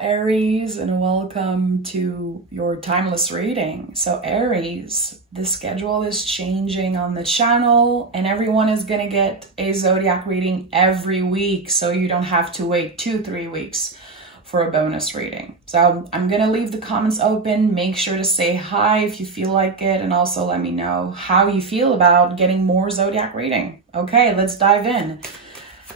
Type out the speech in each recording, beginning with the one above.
Aries, and welcome to your timeless reading. So Aries, the schedule is changing on the channel and everyone is going to get a zodiac reading every week, so you don't have to wait 2-3 weeks for a bonus reading. So I'm going to leave the comments open. Make sure to say hi if you feel like it, and also let me know how you feel about getting more zodiac reading. Okay, let's dive in.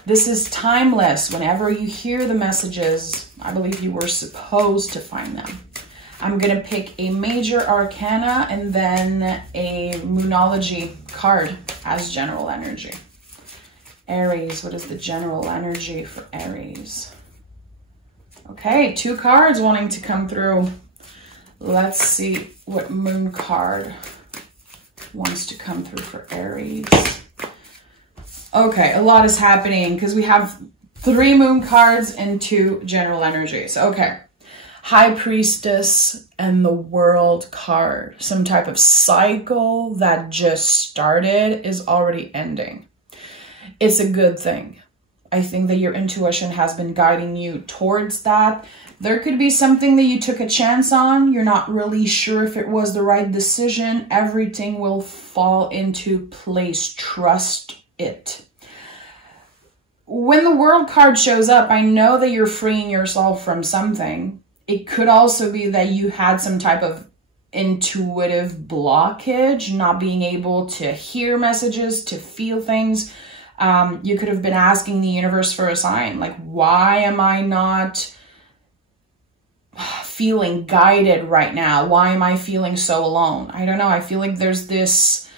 This is timeless. Whenever you hear the messages, I believe you were supposed to find them. I'm going to pick a major arcana and then a Moonology card as general energy. Aries, what is the general energy for Aries? Okay, 2 cards wanting to come through. Let's see what moon card wants to come through for Aries. Okay, a lot is happening because we have 3 moon cards and 2 general energies. Okay, High Priestess and the World card. Some type of cycle that just started is already ending. It's a good thing. I think that your intuition has been guiding you towards that. There could be something that you took a chance on. You're not really sure if it was the right decision. Everything will fall into place. Trust it. When the World card shows up, I know that you're freeing yourself from something. It could also be that you had some type of intuitive blockage, not being able to hear messages, to feel things. You could have been asking the universe for a sign, like, why am I not feeling guided right now? Why am I feeling so alone? I don't know. I feel like there's this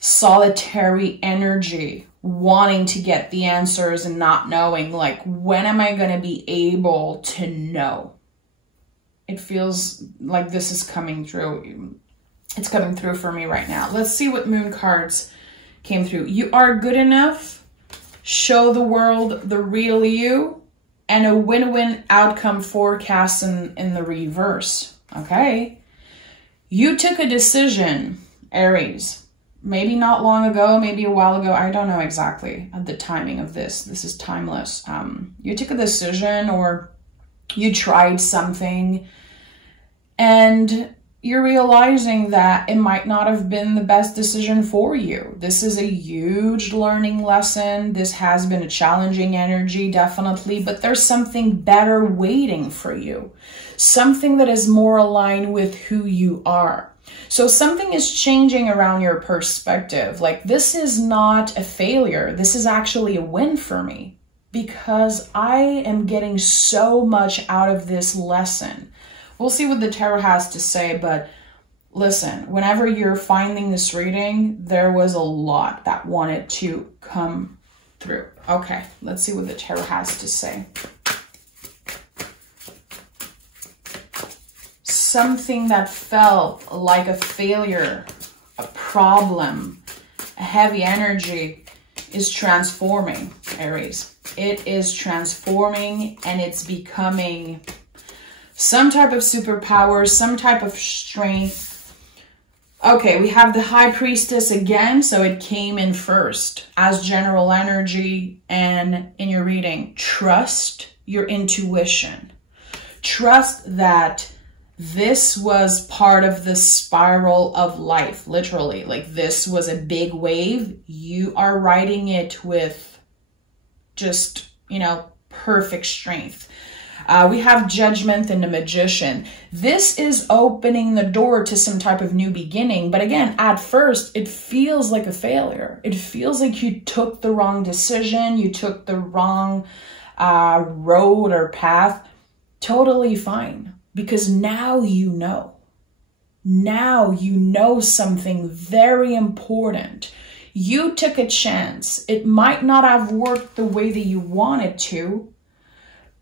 solitary energy wanting to get the answers and not knowing, like, when am I going to be able to know? It feels like this is coming through. It's coming through for me right now. Let's see what moon cards came through. You are good enough. Show the world the real you. And a win-win outcome forecast in the reverse. Okay. You took a decision, Aries. Maybe not long ago, maybe a while ago. I don't know exactly the timing of this. This is timeless. You took a decision or you tried something and you're realizing that it might not have been the best decision for you. This is a huge learning lesson. This has been a challenging energy, definitely, but there's something better waiting for you. Something that is more aligned with who you are. So something is changing around your perspective. Like, this is not a failure. This is actually a win for me because I am getting so much out of this lesson. We'll see what the tarot has to say, but listen, whenever you're finding this reading, there was a lot that wanted to come through. Okay, let's see what the tarot has to say. Something that felt like a failure, a problem, a heavy energy is transforming, Aries. It is transforming and it's becoming some type of superpower, some type of strength. Okay, we have the High Priestess again, so it came in first as general energy. And in your reading, trust your intuition. Trust that this was part of the spiral of life, literally. Like, this was a big wave. You are riding it with just, you know, perfect strength. We have Judgment and the Magician. This is opening the door to some type of new beginning. But again, at first, it feels like a failure. It feels like you took the wrong decision. You took the wrong road or path. Totally fine. Because now you know. Now you know something very important. You took a chance. It might not have worked the way that you wanted to,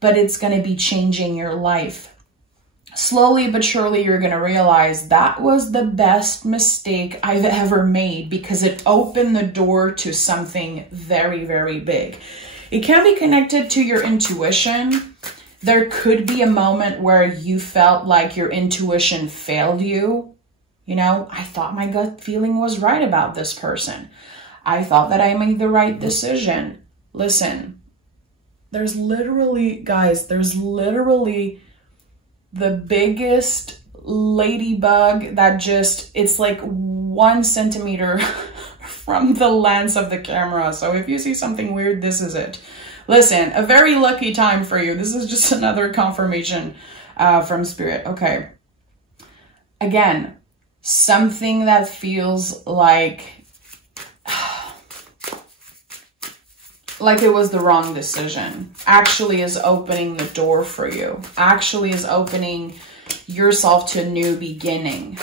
but it's going to be changing your life. Slowly but surely, you're going to realize that was the best mistake I've ever made because it opened the door to something very, very big. It can be connected to your intuition. There could be a moment where you felt like your intuition failed you. You know, I thought my gut feeling was right about this person. I thought that I made the right decision. Listen, There's literally, guys, there's literally the biggest ladybug that just, it's like 1 centimeter from the lens of the camera. So if you see something weird, this is it. Listen, a very lucky time for you. This is just another confirmation from Spirit. Okay. Again, something that feels like it was the wrong decision actually is opening the door for you, actually is opening yourself to a new beginning.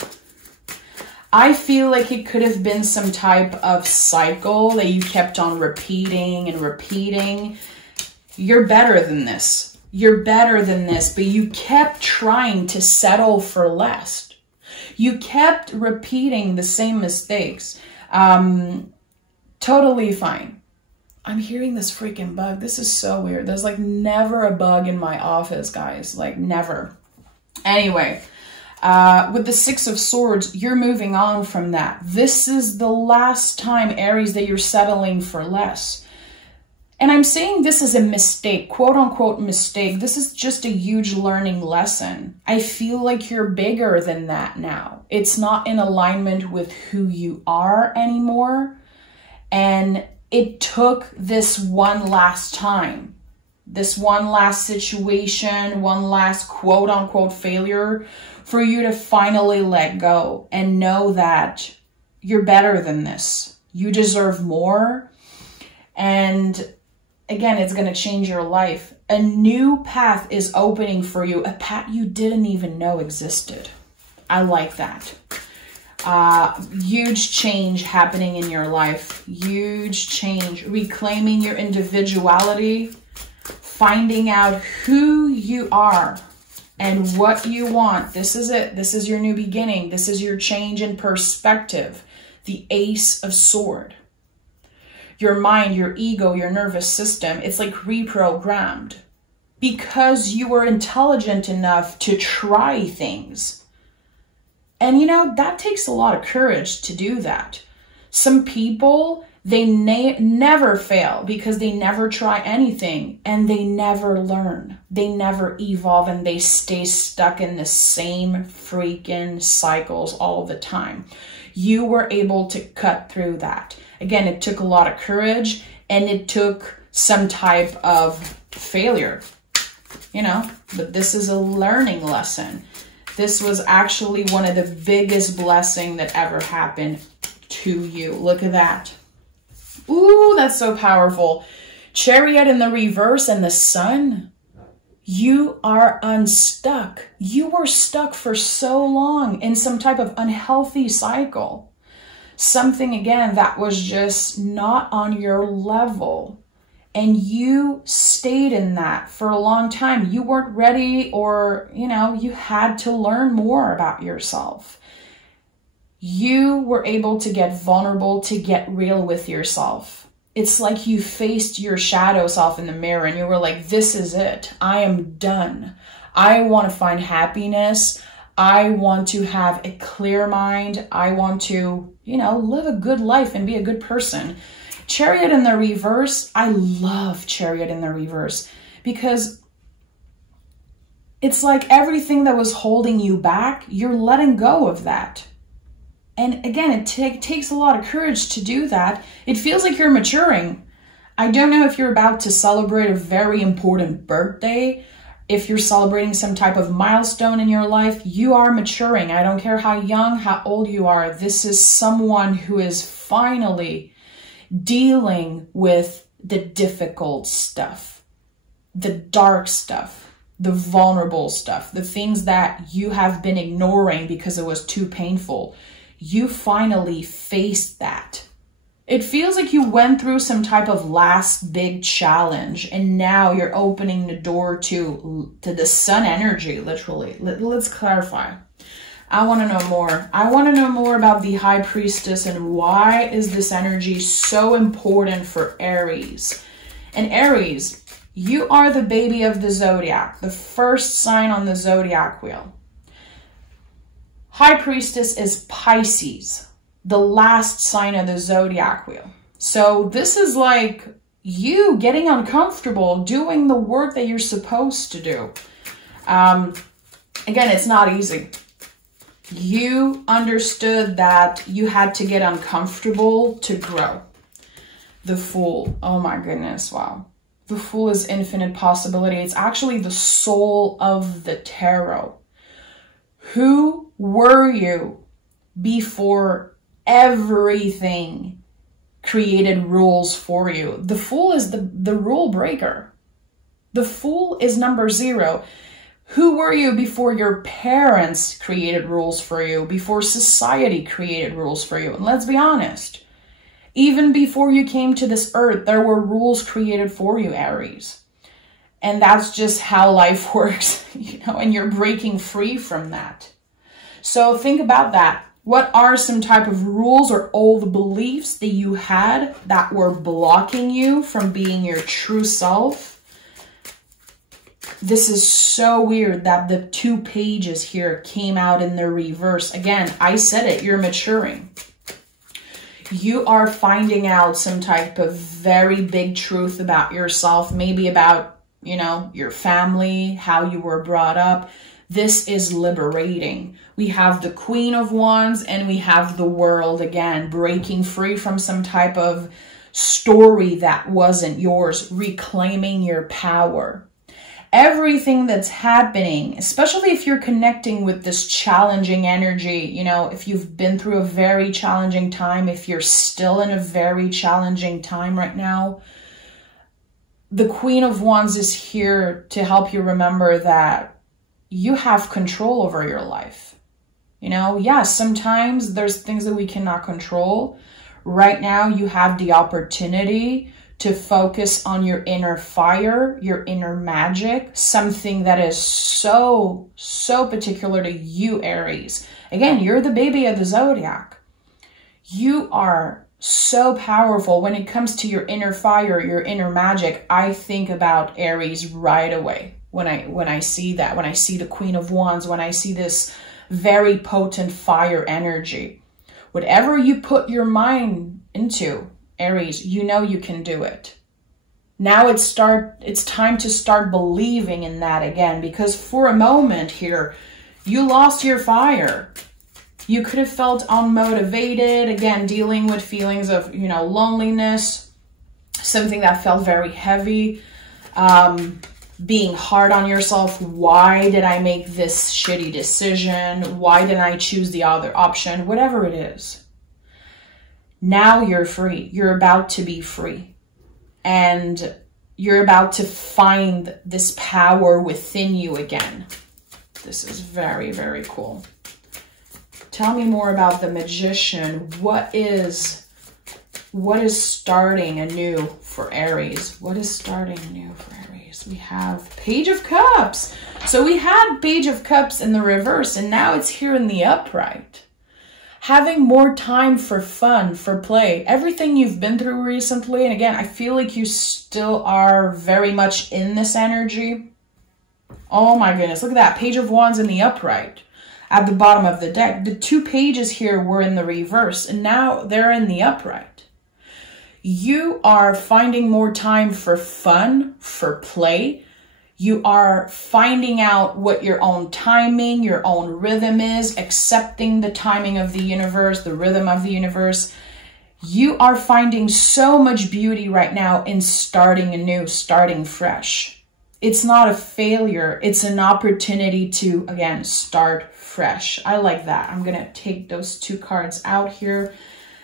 I feel like it could have been some type of cycle that you kept on repeating and repeating. You're better than this. You're better than this, but you kept trying to settle for less. You kept repeating the same mistakes. Totally fine. I'm hearing this freaking bug. This is so weird. There's like never a bug in my office, guys. Like never. Anyway, with the 6 of Swords, you're moving on from that. This is the last time, Aries, that you're settling for less. And I'm saying this is a mistake, quote unquote mistake. This is just a huge learning lesson. I feel like you're bigger than that now. It's not in alignment with who you are anymore. And it took this one last time, this one last situation, one last quote unquote failure for you to finally let go and know that you're better than this. You deserve more. And again, it's going to change your life. A new path is opening for you, a path you didn't even know existed. I like that. Huge change happening in your life. Huge change. Reclaiming your individuality. Finding out who you are and what you want. This is it. This is your new beginning. This is your change in perspective. The Ace of Swords. Your mind, your ego, your nervous system, it's like reprogrammed. Because you were intelligent enough to try things. And you know, that takes a lot of courage to do that. Some people, they never fail because they never try anything and they never learn. They never evolve and they stay stuck in the same freaking cycles all the time. You were able to cut through that. Again, it took a lot of courage and it took some type of failure, you know, but this is a learning lesson. This was actually one of the biggest blessings that ever happened to you. Look at that. Ooh, that's so powerful. Chariot in the reverse and the Sun. You are unstuck. You were stuck for so long in some type of unhealthy cycle. Something, again, that was just not on your level. And you stayed in that for a long time. You weren't ready, or, you know, you had to learn more about yourself. You were able to get vulnerable, to get real with yourself. It's like you faced your shadow self in the mirror and you were like, this is it. I am done. I want to find happiness. I want to have a clear mind. I want to, you know, live a good life and be a good person. Chariot in the reverse, I love Chariot in the reverse because it's like everything that was holding you back, you're letting go of that. And again, it takes a lot of courage to do that. It feels like you're maturing. I don't know if you're about to celebrate a very important birthday, if you're celebrating some type of milestone in your life, you are maturing. I don't care how young, how old you are. This is someone who is finally dealing with the difficult stuff, the dark stuff, the vulnerable stuff, the things that you have been ignoring because it was too painful. You finally faced that. It feels like you went through some type of last big challenge and now you're opening the door to the Sun energy, literally. Let's clarify. I want to know more. I want to know more about the High Priestess and why is this energy so important for Aries. And Aries, you are the baby of the zodiac, the first sign on the zodiac wheel. High Priestess is Pisces, the last sign of the zodiac wheel. So this is like you getting uncomfortable doing the work that you're supposed to do. Again, it's not easy. You understood that you had to get uncomfortable to grow. The Fool. Oh my goodness. Wow. The Fool is infinite possibility. It's actually the soul of the tarot. Who were you before everything created rules for you? The Fool is the rule breaker. The Fool is number 0. Who were you before your parents created rules for you, before society created rules for you? And let's be honest, even before you came to this earth, there were rules created for you, Aries. And that's just how life works, you know, and you're breaking free from that. So think about that. What are some type of rules or old beliefs that you had that were blocking you from being your true self? This is so weird that the 2 pages here came out in the reverse. Again, I said it, you're maturing. You are finding out some type of very big truth about yourself, maybe about, you know, your family, how you were brought up. This is liberating. We have the Queen of Wands and we have the World again, breaking free from some type of story that wasn't yours, reclaiming your power. Everything that's happening, especially if you're connecting with this challenging energy, you know, if you've been through a very challenging time, if you're still in a very challenging time right now, the Queen of Wands is here to help you remember that you have control over your life. You know, yeah, sometimes there's things that we cannot control. Right now, you have the opportunity to focus on your inner fire, your inner magic, something that is so particular to you, Aries. Again, you're the baby of the zodiac. You are so powerful when it comes to your inner fire, your inner magic. I think about Aries right away when I see that, when I see the Queen of Wands, when I see this very potent fire energy. Whatever you put your mind into, Aries, you know you can do it. Now it's time to start believing in that again, because for a moment here, you lost your fire. You could have felt unmotivated, again, dealing with feelings of, you know, loneliness, something that felt very heavy, being hard on yourself. Why did I make this shitty decision? Why didn't I choose the other option? Whatever it is. Now you're free. You're about to be free. And you're about to find this power within you again. This is very, very cool. Tell me more about the Magician. What is starting anew for Aries? What is starting anew for Aries? We have Page of Cups. So we had Page of Cups in the reverse, and now it's here in the upright. Having more time for fun, for play, everything you've been through recently. And again, I feel like you still are very much in this energy. Oh my goodness, look at that. Page of Wands in the upright at the bottom of the deck. The 2 pages here were in the reverse, and now they're in the upright. You are finding more time for fun, for play. You are finding out what your own timing, your own rhythm is, accepting the timing of the universe, the rhythm of the universe. You are finding so much beauty right now in starting anew, starting fresh. It's not a failure. It's an opportunity to, again, start fresh. I like that. I'm going to take those 2 cards out here.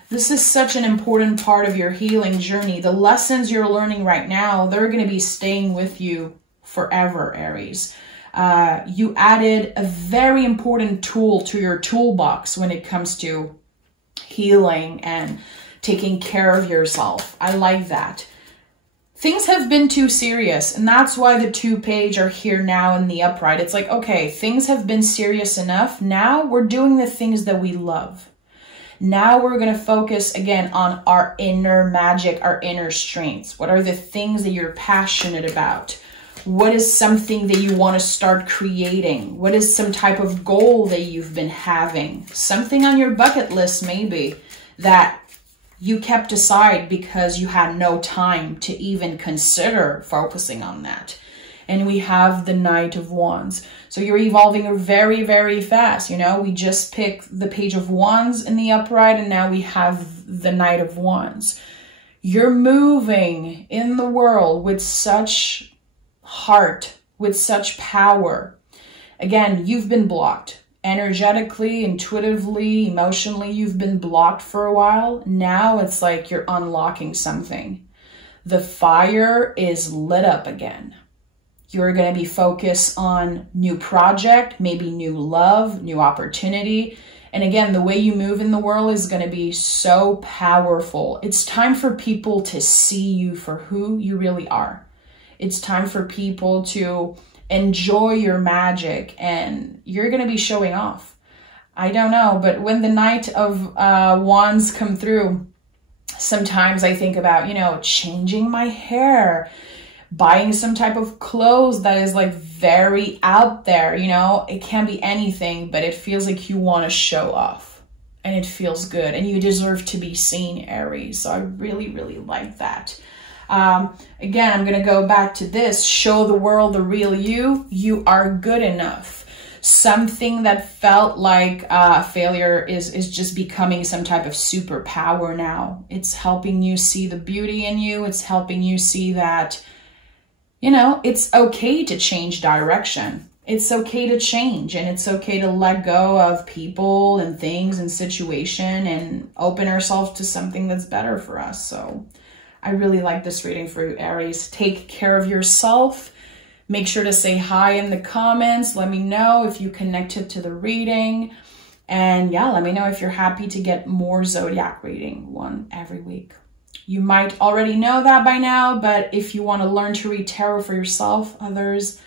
This is such an important part of your healing journey. The lessons you're learning right now, they're going to be staying with you forever, Aries. You added a very important tool to your toolbox when it comes to healing and taking care of yourself. I like that. Things have been too serious, and that's why the 2 page are here now in the upright. It's like, okay, things have been serious enough. Now we're doing the things that we love. Now we're going to focus again on our inner magic, our inner strengths. What are the things that you're passionate about? What is something that you want to start creating? What is some type of goal that you've been having? Something on your bucket list maybe that you kept aside because you had no time to even consider focusing on that. And we have the Knight of Wands. So you're evolving very, very fast. You know, we just picked the Page of Wands in the upright, and now we have the Knight of Wands. You're moving in the world with such heart, with such power. Again, you've been blocked. Energetically, intuitively, emotionally, you've been blocked for a while. Now it's like you're unlocking something. The fire is lit up again. You're going to be focused on new project, maybe new love, new opportunity. And again, the way you move in the world is going to be so powerful. It's time for people to see you for who you really are. It's time for people to enjoy your magic, and you're going to be showing off. I don't know, but when the Knight of Wands come through, sometimes I think about, you know, changing my hair, buying some type of clothes that is like very out there, you know. It can be anything, but it feels like you want to show off and it feels good and you deserve to be seen, Aries. So I really, really like that. Again, I'm going to go back to this. Show the world the real you. You are good enough. Something that felt like failure is just becoming some type of superpower now. It's helping you see the beauty in you. It's helping you see that, you know, it's okay to change direction. It's okay to change, and it's okay to let go of people and things and situation and open ourselves to something that's better for us. So I really like this reading for you, Aries. Take care of yourself. Make sure to say hi in the comments. Let me know if you connected to the reading. And yeah, let me know if you're happy to get more zodiac reading, one every week. You might already know that by now, but if you want to learn to read tarot for yourself, others,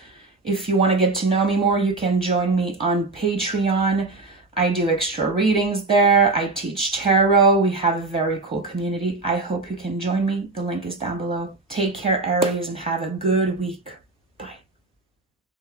if you want to get to know me more, you can join me on Patreon. I do extra readings there. I teach tarot. We have a very cool community. I hope you can join me. The link is down below. Take care, Aries, and have a good week.